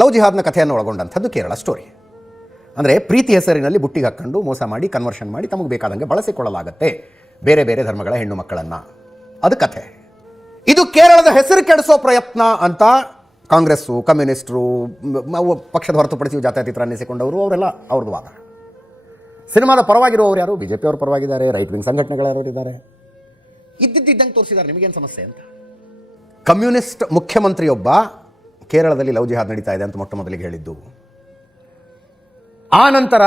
Love ಜಿಹಾದ್ನ ಕಥೆಯನ್ನು ಒಳಗೊಂಡಂಥದ್ದು Kerala story. ಅಂದರೆ ಪ್ರೀತಿ ಹೆಸರಿನಲ್ಲಿ ಬುಟ್ಟಿಗೆ ಹಾಕ್ಕೊಂಡು ಮೋಸ ಮಾಡಿ ಕನ್ವರ್ಷನ್ ಮಾಡಿ ತಮಗೆ ಬೇಕಾದಂಗೆ ಬಳಸಿಕೊಳ್ಳಲಾಗತ್ತೆ ಬೇರೆ ಬೇರೆ ಧರ್ಮಗಳ ಹೆಣ್ಣು ಮಕ್ಕಳನ್ನು, ಅದು ಕಥೆ. ಇದು ಕೇರಳದ ಹೆಸರು ಕೆಡಿಸೋ ಪ್ರಯತ್ನ ಅಂತ ಕಾಂಗ್ರೆಸ್ಸು, ಕಮ್ಯುನಿಸ್ಟರು, ಪಕ್ಷದ ಹೊರತುಪಡಿಸಿ ಜಾತ್ಯತೀತರ ಅನ್ನಿಸಿಕೊಂಡವರು ಅವರೆಲ್ಲ ಅವ್ರದ್ದು ವಾದ. ಸಿನಿಮಾದ ಪರವಾಗಿರುವವರು ಯಾರು? ಬಿ ಜೆ ಪಿಯವರು ಪರವಾಗಿದ್ದಾರೆ, ರೈಟ್ ವಿಂಗ್ ಸಂಘಟನೆಗಳವರು ಇದ್ದಾರೆ. ಇದ್ದಿದ್ದಂಗೆ ತೋರಿಸಿದ್ದಾರೆ, ನಿಮಗೇನು ಸಮಸ್ಯೆ ಅಂತ. ಕಮ್ಯುನಿಸ್ಟ್ ಮುಖ್ಯಮಂತ್ರಿಯೊಬ್ಬ ಕೇರಳದಲ್ಲಿ ಲವ್ ಜಿಹಾದ್ ನಡೀತಾ ಇದೆ ಅಂತ ಮೊಟ್ಟ ಮೊದಲಿಗೆ ಹೇಳಿದ್ದು. ಆ ನಂತರ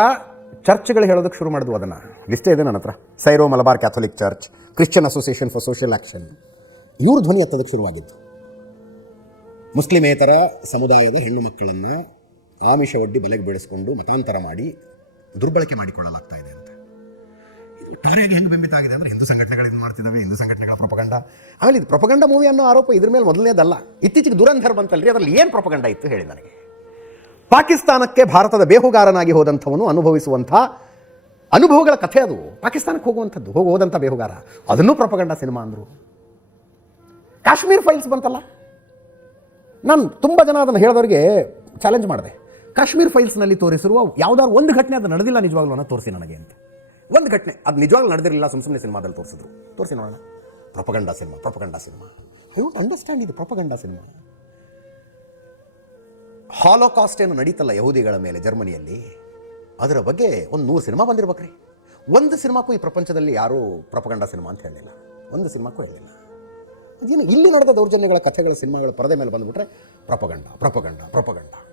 ಚರ್ಚ್ಗಳು ಹೇಳೋದಕ್ಕೆ ಶುರು ಮಾಡಿದ್ವು. ಅದನ್ನು ಲಿಸ್ಟೇ ಇದೆ ನನ್ನ ಹತ್ರ. ಸೈರೋ Malabar Catholic church, Christian association for social action, ಇವರು ಧ್ವನಿ ಎತ್ತೋದಕ್ಕೆ ಶುರುವಾಗಿದ್ದು. ಮುಸ್ಲಿಮೇತರ ಸಮುದಾಯದ ಹೆಣ್ಣು ಮಕ್ಕಳನ್ನು ಆಮಿಷ ಒಡ್ಡಿ ಬಲೆಗೆ ಬೆಳೆಸ್ಕೊಂಡು ಮತಾಂತರ ಮಾಡಿ ದುರ್ಬಳಕೆ ಮಾಡಿಕೊಳ್ಳಲಾಗ್ತಾ ಇದೆ ಅಂತ. ಇದು ಒಟ್ಟಾರೆಯಾಗಿ ಹೆಂಗೆ ಬಿಂಬಿತ ಆಗಿದೆ ಅಂದರೆ ಹಿಂದೂ ಸಂಘಟನೆಗಳು ಇದು ಮಾಡ್ತಿದ್ದಾವೆ, ಹಿಂದೂ ಸಂಘಟನೆಗಳ ಪ್ರೊಪಗಂಡ. ಆಮೇಲೆ ಇದು ಪ್ರೊಪಗಂಡ ಮೂವಿ ಅನ್ನೋ ಆರೋಪ ಇದ್ರ ಮೇಲೆ ಮೊದಲನೇದಲ್ಲ. ಇತ್ತೀಚೆಗೆ ದುರಂಧರ್ ಬಂತಲ್ರಿ, ಅದರಲ್ಲಿ ಏನು ಪ್ರೊಪಗಂಡ ಇತ್ತು ಹೇಳಿ ನನಗೆ. ಪಾಕಿಸ್ತಾನಕ್ಕೆ ಭಾರತದ ಬೇಹುಗಾರನಾಗಿ ಹೋದಂಥವನು ಅನುಭವಿಸುವಂಥ ಅನುಭವಗಳ ಕಥೆ ಅದು. ಪಾಕಿಸ್ತಾನಕ್ಕೆ ಹೋದಂಥ ಬೇಹುಗಾರ, ಅದನ್ನೂ ಪ್ರೊಪಗಂಡ ಸಿನಿಮಾ ಅಂದರು. ಕಾಶ್ಮೀರ್ ಫೈಲ್ಸ್ ಬಂತಲ್ಲ, ನಾನು ತುಂಬ ಜನ ಅದನ್ನು ಹೇಳಿದವರಿಗೆ ಚಾಲೆಂಜ್ ಮಾಡಿದೆ. ಕಾಶ್ಮೀರ್ ಫೈಲ್ಸ್ನಲ್ಲಿ ತೋರಿಸಿರುವ ಯಾವುದಾದ್ರು ಒಂದು ಘಟನೆ ಅದು ನಡೆದಿಲ್ಲ ನಿಜವಾಗ್ಲೂ ಅನ್ನೋ ತೋರಿಸಿ ನನಗೆ ಅಂತ. ಒಂದು ಘಟನೆ ಅದು ನಿಜವಾಗ್ಲೂ ನಡೆದಿರಲಿಲ್ಲ, ಸುಮ್ಮನೆ ಸಿನಿಮಾದಲ್ಲಿ ತೋರಿಸಿದ್ರು. ತೋರಿಸಿ ನೋಡೋಣ. ಪ್ರೊಪಗಂಡ ಸಿನಿಮಾ. ಐ ಡೋಂಟ್ ಅಂಡರ್ಸ್ಟ್ಯಾಂಡ್ ಇದು ಪ್ರೊಪಗಂಡ ಸಿನಿಮಾ. ಹಾಲೋಕಾಸ್ಟ್ ಏನು ನಡೀತಲ್ಲ ಯಹೂದಿಗಳ ಮೇಲೆ ಜರ್ಮನಿಯಲ್ಲಿ, ಅದರ ಬಗ್ಗೆ ಒಂದು 100 ಸಿನಿಮಾ ಬಂದಿರ್ಬೇಕ್ರಿ. ಒಂದು ಸಿನಿಮಾಕ್ಕೂ ಈ ಪ್ರಪಂಚದಲ್ಲಿ ಯಾರೂ ಪ್ರೊಪಗಂಡ ಸಿನಿಮಾ ಅಂತ ಹೇಳಿಲ್ಲ, ಒಂದು ಸಿನಿಮಾಕ್ಕೂ ಹೇಳಿಲ್ಲ. ಅದೇನು ಇಲ್ಲಿ ನಡೆದ ದೌರ್ಜನ್ಯಗಳ ಕಥೆಗಳ ಸಿನಿಮಾಗಳ ಪರದೆ ಮೇಲೆ ಬಂದುಬಿಟ್ರೆ ಪ್ರೊಪಗಂಡ.